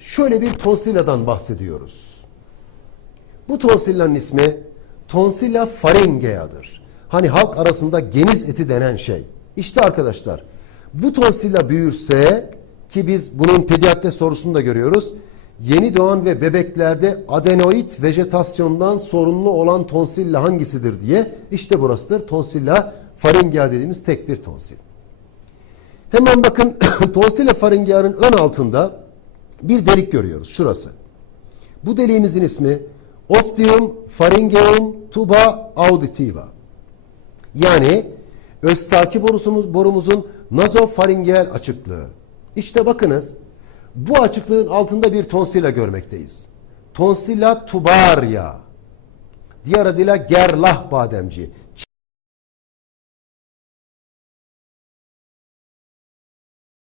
şöyle bir tonsilladan bahsediyoruz. Bu tonsillanın ismi tonsilla pharyngea'dır. Hani halk arasında geniz eti denen şey. İşte arkadaşlar bu tonsilla büyürse ki biz bunun pediatre sorusunu da görüyoruz. Yeni doğan ve bebeklerde adenoid vejetasyondan sorumlu olan tonsilla hangisidir diye işte burasıdır. Tonsilla pharyngea dediğimiz tek bir tonsil. Hemen bakın tonsilla pharyngea'nın ön altında bir delik görüyoruz. Şurası. Bu deliğimizin ismi Ostium pharyngeum tuba auditiva. Yani östaki borusumuz, borumuzun nazofaringeal açıklığı. İşte bakınız bu açıklığın altında bir tonsilla görmekteyiz. Tonsilla tubaria. Diğer adıyla gerlah bademci.